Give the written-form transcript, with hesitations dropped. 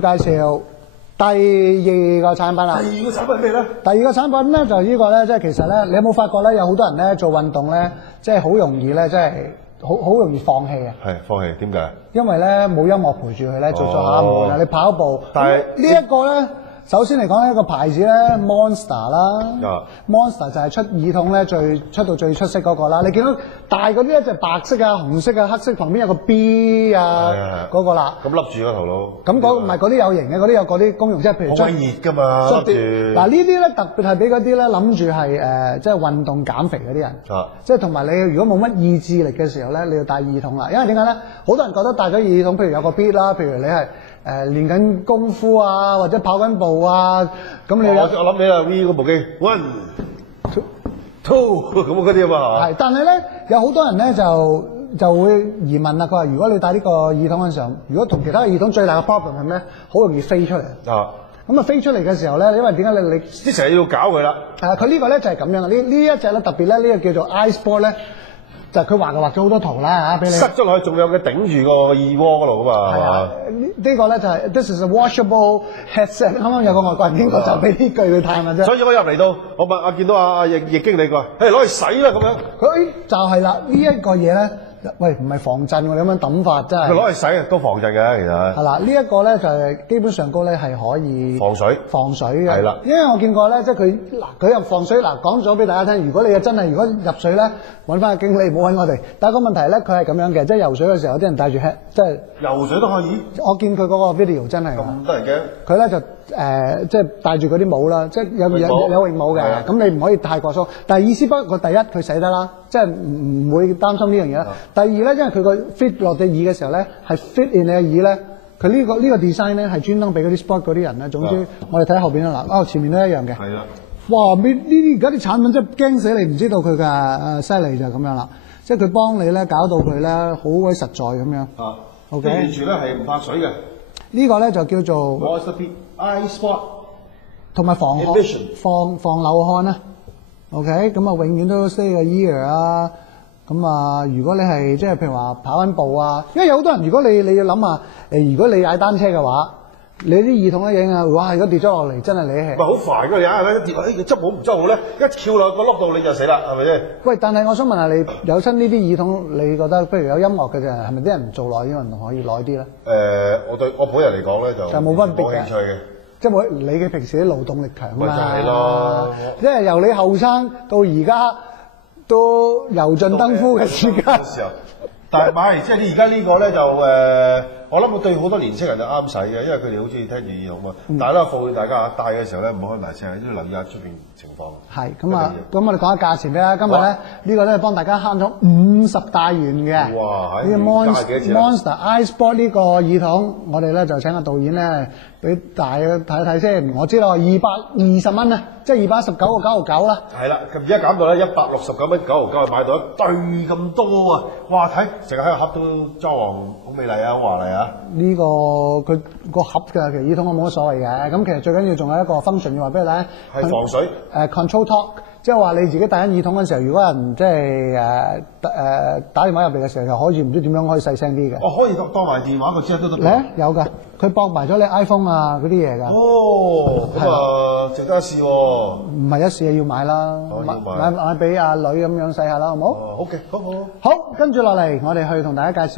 要介紹第二個產品啦。第二個產品係咩咧？第二個產品咧就呢個咧，即係其實咧，你有冇發覺咧，有好多人咧做運動咧，即係好容易咧，即係好容易放棄啊。係放棄，點解？因為咧冇音樂陪住佢咧，做下悶啊。你跑步，但係呢一個咧。首先嚟講呢個牌子咧 Monster 啦，Monster 就係出耳筒咧出到最出色嗰個啦。你見到大嗰啲咧就白色啊、紅色啊、黑色，旁邊有個 B 啊嗰個啦。咁笠住個頭腦。咁嗰唔係嗰啲有型嘅，嗰啲有嗰啲功用，即係譬如好鬼熱㗎嘛，笠住。嗱呢啲咧特別係俾嗰啲咧諗住係即係運動減肥嗰啲人，即係同埋你如果冇乜意志力嘅時候咧，你要戴耳筒啦。因為點解咧？好多人覺得戴咗耳筒，譬如有個 beat 啦，譬如你係。練緊功夫啊，或者跑緊步啊，咁你我諗起啦 V 嗰部機 1 2咁嗰啲啊嘛。係，但係咧有好多人咧就會疑問啦。佢話：如果你戴呢個耳筒嘅時候，如果同其他耳筒最大嘅 problem 係咩？好容易飛出嚟。咁啊飛出嚟嘅時候咧，因為點解你即成日要搞佢啦？佢呢個咧就係咁樣嘅。呢一隻咧特別咧，呢個叫做 iSport 咧。就佢畫咗好多圖啦嚇，俾你塞咗落去，仲有嘅頂住個耳窩嗰度啊嘛，係嘛？呢個咧就係 This is a washable headset。啱啱有個外國人經過就俾呢句佢睇嘅啫。所以我入嚟到，我見到阿易經理佢話：攞去洗啦咁樣。佢就係啦，呢一個嘢咧，喂唔係防震喎，你咁樣抌法真係。佢攞去洗啊，都防震嘅其實。係啦，呢一個咧就係基本上高咧係可以防水嘅。係啦，因為我見過咧，即係佢入防水講咗俾大家聽。如果你真係如果入水咧，揾翻個經理，唔好揾我哋。但係個問題咧，佢係咁樣嘅，即係游水嘅時候，有啲人戴住 head， 即係游水都可以。我見佢嗰個 video 真係咁得人驚。佢咧就即係戴住嗰啲帽啦，即係有泳帽嘅。咁你唔可以太過鬆。但係意思不過第一佢洗得啦，即係唔會擔心呢樣嘢啦。第二咧，因為佢個 fit 落隻耳嘅時候咧，係 fit in 你嘅耳咧。佢呢個 design 咧係專登俾嗰啲 sport 嗰啲人咧。總之我哋睇後邊啦，嗱，前面都一樣嘅。係啦。哇！呢啲而家啲產品真係驚死你，唔知道佢嘅犀利就係咁樣啦。即係佢幫你咧搞到佢咧好鬼實在咁樣。OK。完全咧係唔怕水嘅。呢個咧就叫做 iSport， 同埋防流汗啊。OK， 咁啊永遠都 stay 個 ear 啊。咁啊，如果你係即係譬如話跑緊步啊，因為有好多人如果你要諗下如果你踩單車嘅話。你啲耳筒一影啊，哇！如果跌咗落嚟，真係你係。唔係好煩㗎，踩下咧跌落，執好唔執好咧，一翹落個碌度你就死啦，係咪先？喂，但係我想問下你，有親呢啲耳筒，你覺得譬如有音樂嘅啫，係咪啲人做耐啲運動可以耐啲咧？我本人嚟講咧就冇分別嘅，冇興趣嘅。即係你嘅平時啲勞動力強啊嘛。咪就係咯，即係由你後生到而家都油盡燈枯嘅時間。但係買，即係你而家呢個咧就我諗對好多年青人就啱使嘅，因為佢哋好中意聽住耳筒啊。但係咧，奉勸大家戴嘅時候咧，唔好開大聲，都要留意下出邊情況。係咁啊，咁我哋講下價錢俾啦。今日咧呢個咧幫大家慳咗50大元嘅。哇！呢個 Monster iSport 呢個耳筒，我哋咧就請個導演咧俾大家睇一睇先。我知道220蚊啊，即係219.99啦。係啦，而家減到咧169蚊9毫9，買到一對咁多啊！哇，睇成日喺個盒都裝潢好美麗啊，好華麗啊！呢個佢個盒嘅其實耳筒我冇乜所謂嘅，咁其實最緊要仲有一個 function 要話俾你聽，係防水。control talk， 即係話你自己戴緊耳筒嗰陣時候，如果人即係打電話入嚟嘅時候，又可以唔知點樣可以細聲啲嘅。我可以當埋電話個聲都得。咧有㗎，佢駁埋咗你 iPhone 啊嗰啲嘢㗎。哦，咁啊值得一試喎。唔係一試啊，要買啦，買俾阿女咁樣試下啦，好冇？OK，好。好，跟住落嚟，我哋去同大家介紹。